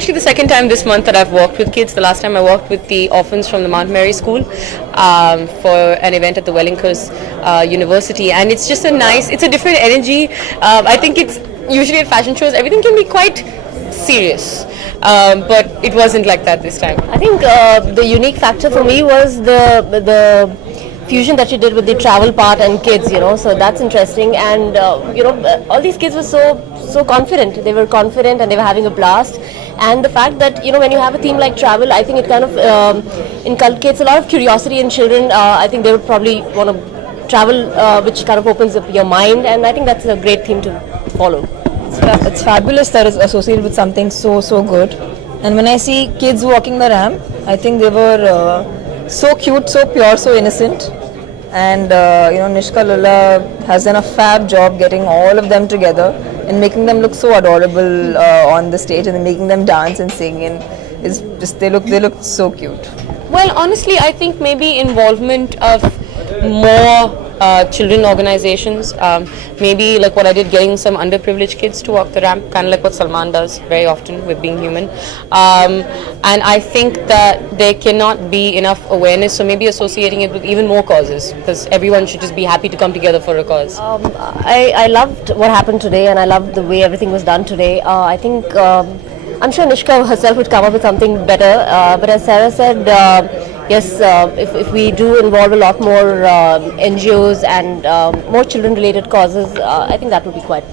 actually the second time this month that I've walked with kids. The last time I walked with the orphans from the Mount Mary School for an event at the Wellington University, and it's just it's a different energy. I think it's usually at fashion shows, everything can be quite serious, but it wasn't like that this time. I think the unique factor for me was the fusion that you did with the travel part and kids, so that's interesting. And all these kids were so confident. They were confident and they were having a blast. And the fact that when you have a theme like travel, I think it kind of inculcates a lot of curiosity in children. I think they would probably want to travel, which kind of opens up your mind, and I think that's a great theme to follow. It's fabulous that it's associated with something so good. And when I see kids walking the ramp, I think they were so cute, so pure, so innocent. And Nishka Lulla has done a fab job getting all of them together and making them look so adorable on the stage, and then making them dance and sing, and it's just they look so cute. Well, honestly, I think maybe involvement of more children organizations, maybe like what I did, getting some underprivileged kids to walk the ramp, kind of like what Salman does very often with Being Human. And I think that there cannot be enough awareness, so maybe associating it with even more causes, because everyone should just be happy to come together for a cause. I loved what happened today, and I loved the way everything was done today. I think I'm sure Nishka herself would come up with something better, but as Sarah said, yes, if we do involve a lot more NGOs and more children-related causes, I think that would be quite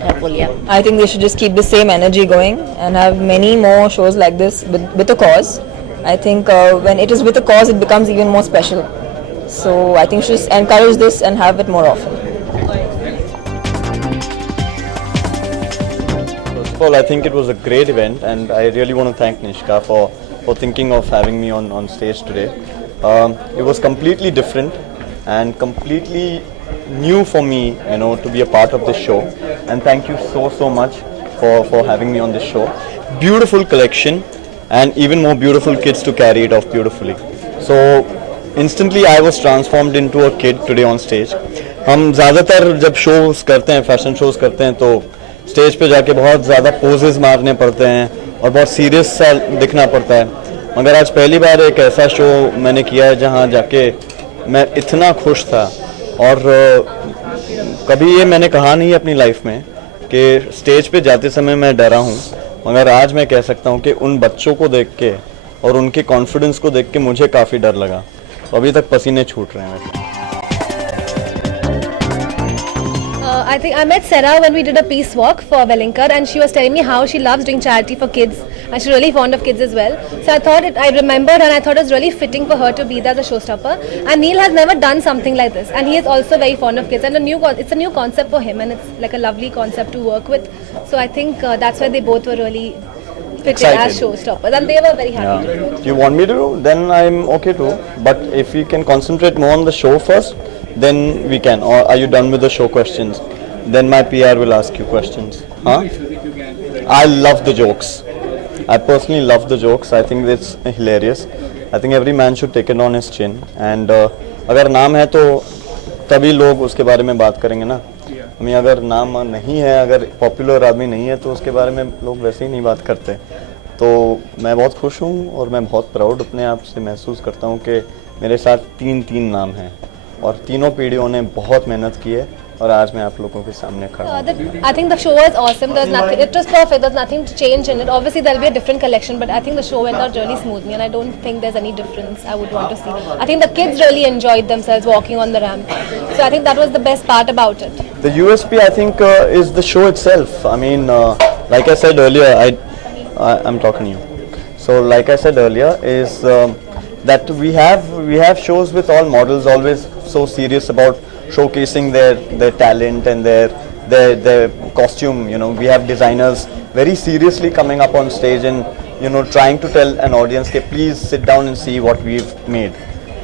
helpful. Yeah. I think they should just keep the same energy going and have many more shows like this with a cause. I think when it is with a cause, it becomes even more special. So I think we should just encourage this and have it more often. First of all, I think it was a great event, and I really want to thank Nishka for thinking of having me on stage today. It was completely different and completely new for me, to be a part of this show. And thank you so much for having me on this show. Beautiful collection, and even more beautiful kids to carry it off beautifully. So instantly I was transformed into a kid today on stage. हम ज़्यादातर जब shows करते हैं, fashion shows करते हैं, तो stage पे जाके बहुत ज़्यादा पोजेस मारने पड़ते हैं और बहुत सीरियस सा दिखना पड़ता है, मगर आज पहली बार एक ऐसा शो मैंने किया है जहाँ जाके मैं इतना खुश था। और कभी ये मैंने कहा नहीं अपनी लाइफ में कि स्टेज पे जाते समय मैं डरा हूँ, मगर आज मैं कह सकता हूँ कि उन बच्चों को देख के और उनके कॉन्फिडेंस को देख के मुझे काफ़ी डर लगा। अभी तक पसीने छूट रहे हैं। I think I met Sarah when we did a peace walk for Wellington, and she was telling me how she loves doing charity for kids, and she's really fond of kids as well. So I remembered, and I thought it was really fitting for her to be there as a showstopper. And Neil has never done something like this, and he is also very fond of kids, and it's a new concept for him, and it's like a lovely concept to work with. So I think that's why they both were really fitted as showstoppers, and they were very happy to do it. Do you want me to do? Then I'm okay too. But if we can concentrate more on the show first, then we can. Or are you done with the show questions? Then my PR will ask you questions. Huh? I love the jokes. I personally love the jokes. I think it's hilarious. I think every man should take it on his chin. And अगर नाम है तो तभी लोग उसके बारे में बात करेंगे ना. हमें अगर नाम नहीं है, अगर पॉपुलर आदमी नहीं है, तो उसके बारे में लोग वैसे ही नहीं बात करते. तो मैं बहुत खुश हूँ और मैं बहुत प्राउड अपने आप से महसूस करता हूँ कि मेरे साथ तीन नाम हैं और तीनों पीढ़ियों ने बहुत मेहनत की है और आज मैं आप लोगों के सामने खड़ा हूँ. I think the show was awesome. There's nothing. It was perfect. There's nothing to change in it. Obviously, there'll be a different collection, but I think the show went out really smoothly, and I don't think there's any difference I would want to see. I think the kids really enjoyed themselves walking on the ramp. So I think that was the best part about it. The USP, I think, is the show itself. I mean, like I said earlier, I'm talking to you. So, like I said earlier, is that we have shows with all models, always so serious about showcasing their talent and their costume. We have designers very seriously coming up on stage and trying to tell an audience, okay, please sit down and see what we've made.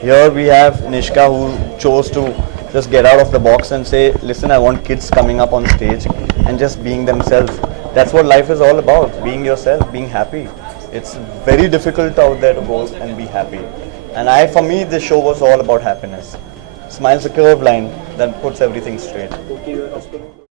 Here we have Nishka, who chose to just get out of the box and say, listen, I want kids coming up on stage and just being themselves. That's what life is all about, being yourself, being happy. It's very difficult out there to go and be happy. And for me, this show was all about happiness. Smile's a curved line that puts everything straight.